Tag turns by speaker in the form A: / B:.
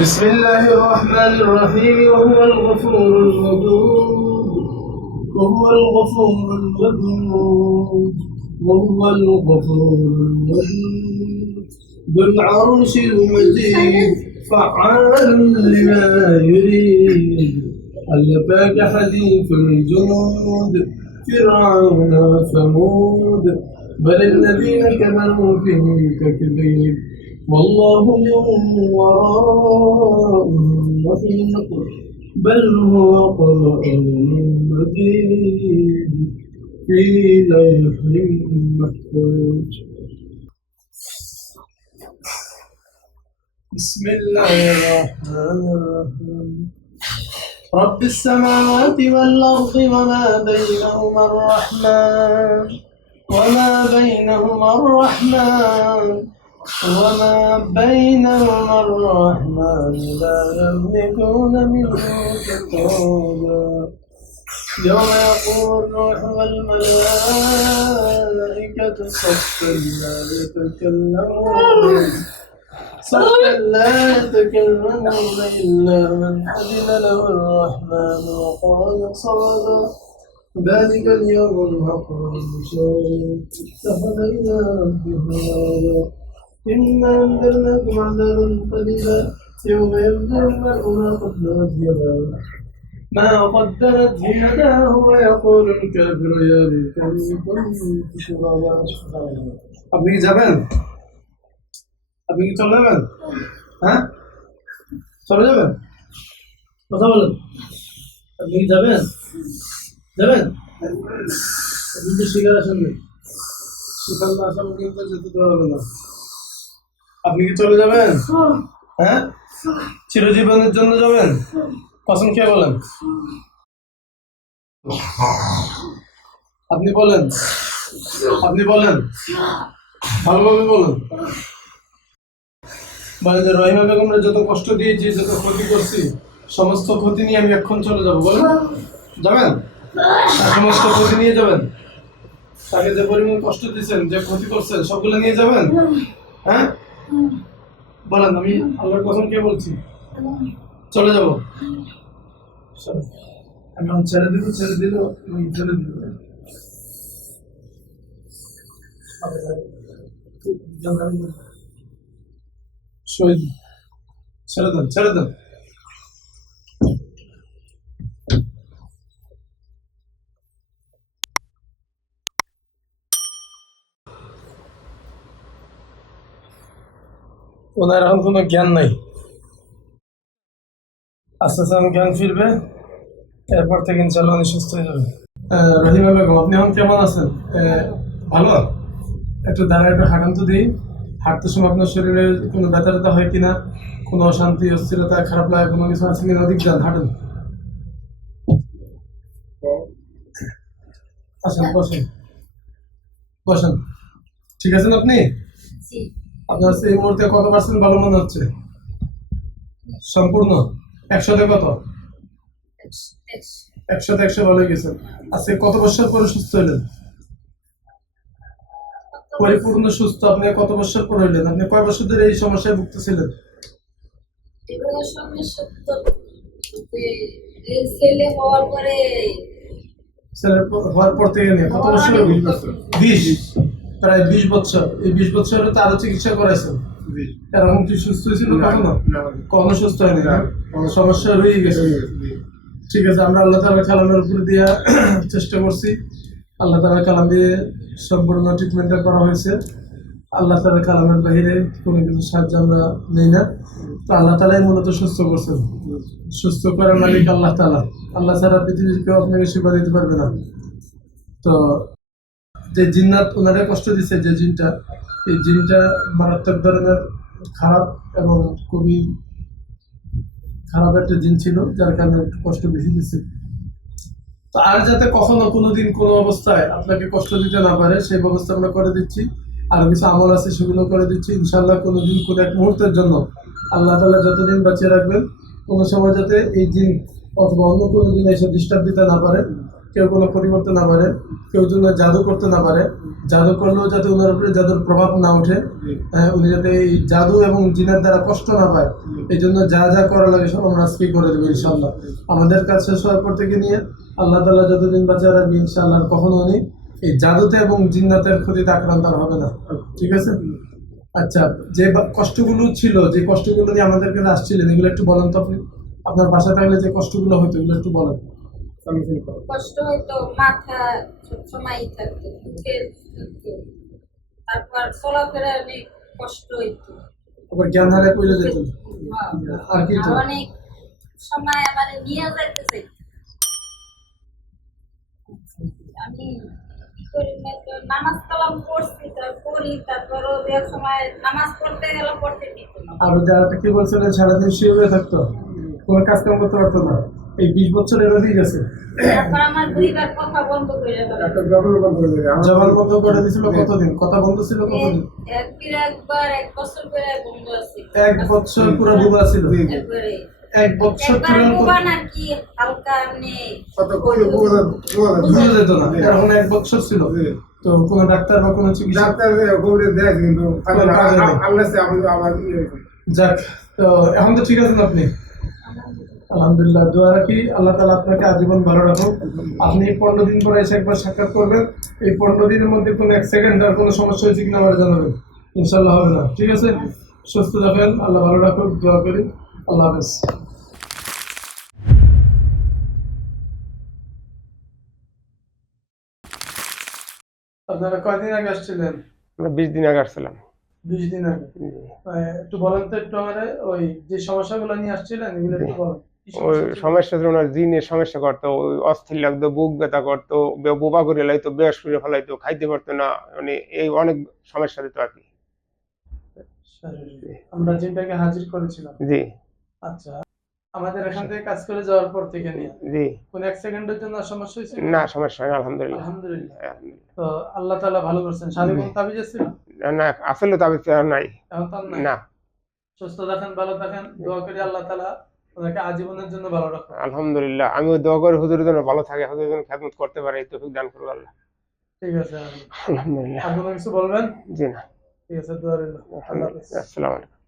A: بسم الله الرحمن الرحيم وهو الغفور الودود وهو الغفور الودود وهو الغفور الودود ذو العرش المجيد فعال لما يريد. أتاك حديث الجنود فرعون وثمود. بل الذين كفروا في تكذيب. والله من ورائهم محيط بل هو قرآن مجيد في لوح محفوظ. بسم الله الرحمن الرحيم رب السماوات والأرض وما بينهما الرحمن وما بينهما الرحمن. وما بينهما الرحمن لا يملكون منه كتابا. يوم يقول الروح والملائكة صفا لا يتكلمون. صفا لا يتكلمون إلا من أذن له الرحمن وقال صوابا. ذلك اليوم الحق والمشاهد. اتخذ إلى ربه إنا أنذرناكم عذابا قليلا يوم يبدو المرء ما قدمت يداه ما قدمت يداه ويقول الكافر يا ليتني كنت ترابا আপনি কি যাবেন আপনি কি চলে যাবেন হ্যাঁ চলে যাবেন কথা বলেন আপনি কি যাবেন যাবেন আপনি তো শিকার আসেন নাই শিকার না আসার কিন্তু যেতে দেওয়া হবে না আপনি কি চলে যাবেন? হ্যাঁ। চিরজীবনের জন্য যাবেন? কসম খেয়ে বলেন। আপনি বলেন। আপনি বলেন। ভালোভাবে বলুন। বলে যে রহিমা বেগমরা যত কষ্ট দিয়েছি যত ক্ষতি করছি সমস্ত ক্ষতি নিয়ে আমি এখন চলে যাব বলেন। যাবেন? সমস্ত ক্ষতি নিয়ে যাবেন? তাকে যে পরিমাণ কষ্ট দিচ্ছেন যে ক্ষতি করছেন সবগুলো নিয়ে যাবেন? হ্যাঁ? বলেন, আমি আল্লাহর কসম কে বলছি। চলে যাব। আমি এখন ছেড়ে দিব, ছেড়ে দিল আমি ছেড়ে দিল ছেড়ে দেন ছেড়ে দেন ওনার এখন কোনো জ্ঞান নাই। আস্তে আস্তে জ্ঞান ফিরবে এরপর থেকে ইনশাল্লাহ উনি সুস্থ হয়ে যাবে। রহিমা বেগম আপনি এখন কেমন আছেন? আহ, ভালো? একটু দাঁড়ায় একটু হাঁটান তো দিই হাঁটতে সময় আপনার শরীরে কোনো ব্যথা ট্যাথা হয় কিনা কোনো অশান্তি অস্থিরতা খারাপ লাগে কোনো কিছু আছে কিনা? ওদিক যান হাঁটেন। আসেন বসেন। বসেন। ঠিক আছেন আপনি? আপনার এই মুহূর্তে কত পার্সেন্ট ভালো মনে হচ্ছে? সম্পূর্ণ? একশোতে কত? একশোতে একশো ভালো গেছেন আজকে কত বছর পরে সুস্থ হলেন? পরিপূর্ণ সুস্থ আপনি কত বছর পর হইলেন আপনি কয় বছর ধরে এই সমস্যায় ভুগতেছিলেন?
B: ছেলে হওয়ার পরে
A: হওয়ার পর থেকে কত বছর বিশ। প্রায় বিশ বছর। এই বিশ বছরে তো আরও চিকিৎসা করাইছেন। এরকম কি সুস্থ হয়েছিল কখনো? কখনো সুস্থ হয়নি না? সমস্যা রয়ে গেছে? ঠিক আছে আমরা আল্লাহ তালা কালামের উপরে দিয়ে চেষ্টা করছি। আল্লাহ তালা কালাম দিয়ে সম্পূর্ণ ট্রিটমেন্টটা করা হয়েছে। আল্লাহ তালা কালামের বাহিরে কোনো কিছু সাহায্য আমরা নেই না। তো আল্লাহ তালাই মূলত সুস্থ করছেন। সুস্থ করার মালিক আল্লাহ তালা আল্লাহ ছাড়া পৃথিবীর কেউ আপনাকে সেবা দিতে পারবে না। তো যে জিন্নাত ওনারা কষ্ট দিচ্ছে যে জিনটা। এই জিনটা মারাত্মক ধরনের খারাপ এবং খুবই খারাপ একটা জিন ছিল, যার কারণে একটু কষ্ট বেশি দিচ্ছে তো আর যাতে কখনো কোনোদিন কোনো অবস্থায় আপনাকে কষ্ট দিতে না পারে, সেই ব্যবস্থা আমরা করে দিচ্ছি। আর কিছু আমল আছে, সেগুলো করে দিচ্ছি। ইনশাল্লাহ কোনোদিন, কোনো এক মুহূর্তের জন্য আল্লাহ তালা যতদিন বাঁচিয়ে রাখবেন, কোনো সময় যাতে এই জিন অথবা অন্য কোনো দিন এসে ডিস্টার্ব দিতে না পারে। কেউ কোনো ক্ষতি করতে না পারে কেউ জন্য জাদু করতে না পারে। জাদু করলেও যাতে ওনার উপরে জাদুর প্রভাব না ওঠে। হ্যাঁ, উনি যাতে এই জাদু এবং জিনের দ্বারা কষ্ট না পায় এই জন্য যা যা করা লাগে সব আমরা আজকে করে দেবো ইনশাল্লাহ আমাদের কাজ শেষ হওয়ার পর থেকে নিয়ে আল্লাহ তালা যতদিন বাঁচা রাখবে ইনশাল্লাহ কখনো উনি এই জাদুতে এবং জিন্নাতের ক্ষতিতে আক্রান্ত হবে না। ঠিক আছে? আচ্ছা যে কষ্টগুলো ছিল যে কষ্টগুলো নিয়ে আমাদের কাছে আসছিলেন এগুলো একটু বলেন তো আপনি। আপনার বাসা থাকলে যে কষ্টগুলো হতো এগুলো একটু বলেন।
B: কষ্ট হইতো মাথা সবসময় থাকতো বুকে থাকতো। তারপর চলাফেরা অনেক কষ্ট হইতো।
A: আবার জ্ঞান হারায় পড়ে যেতেন আর কি তো?
B: অনেক সময় আমার নিয়ে যাইতে চাই আমি নামাজ কালাম পড়ছি পড়ি তারপরও এক সময় নামাজ পড়তে গেলে পড়তে দিত না।
A: আর যারা কি বলছিলেন সারাদিন শুয়ে হয়ে থাকতো কোনো কাজ কাম করতে পারতো না। এই বিশ
B: কথা বন্ধ করে
C: বন্ধ হয়ে
A: দিছিল কতদিন? কথা বন্ধ ছিল কতদিন?
B: এক বছর বন্ধ আছে।
A: এক বছর পুরো ডুবা ছিল। এক বছর এখন এক ছিল। তো কোনো ডাক্তার বা কোনো চিকিৎসা
C: ডাক্তার দেয় কিন্তু।
A: যাক তো এখন তো ঠিক আছেন আপনি? আলহামদুলিল্লাহ দোয়া রাখি। আল্লাহ তালা আপনাকে আজীবন ভালো রাখুক। আপনি পনেরো দিন পরে এসে একবার সাক্ষাৎ করবেন। এই পনেরো দিনের মধ্যে কোনো এক সেকেন্ড আর কোনো সমস্যা হয়েছে কিনা আমার জানাবেন। ইনশাল্লাহ হবে না। ঠিক আছে? সুস্থ থাকেন। আল্লাহ ভালো রাখুক। দোয়া করি। আল্লাহ হাফেজ। আপনারা কয়দিন আগে আসছিলেন?
D: আমরা বিশ দিন আগে আসছিলাম।
A: বিশ দিন আগে। একটু বলেন তো একটু আমারে ওই যে সমস্যাগুলো নিয়ে আসছিলেন এগুলো একটু বলেন।
D: ওই
A: সমস্যা ছিল?
D: ওনার জিনের সমস্যা করতো ওই অস্থির লাগতো বুক ব্যথা করতো বে- বোবা করে লাইতো বেশ করে ফেলাইতো খাইতে পারতো না মানে এই অনেক সমস্যা দিত আর কি।
A: আমরা যেটাকে হাজির করেছিলাম।
D: জি।
A: আচ্ছা আমাদের এখান থেকে কাজ করে যাওয়ার পর থেকে নিয়ে।
D: জি।
A: কোন এক সেকেন্ডের জন্য সমস্যা হয়েছে?
D: না সমস্যা হয় আলহামদুলিল্লাহ।
A: আলহামদুলিল্লাহ।
D: আলহামদুলিল্লাহ।
A: তো আল্লাহ তাআলা ভালো করছেন। সাথে কোন তাবিজ ছিল?
D: না আসলে তো আমি আর নাই।
A: এখন তো আর নাই।
D: না।
A: সুস্থ থাকেন ভালো থাকেন দোয়া করি আল্লাহ তাআলা ওনাকে আজীবনের জন্য ভালো
D: আলহামদুলিল্লাহ। আমিও দোয়া করি হুজুরের জন্য ভালো থাকে হুজুরের জন্য খেদমত করতে পারে তৌফিক দান করব আল্লাহ।
A: ঠিক আছে
D: আলহামদুলিল্লাহ।
A: আপনি কিছু বলবেন?
D: জি না।
A: ঠিক আছে দোয়া রইল। আল্লাহ হাফেজ।
D: আসসালামু আলাইকুম।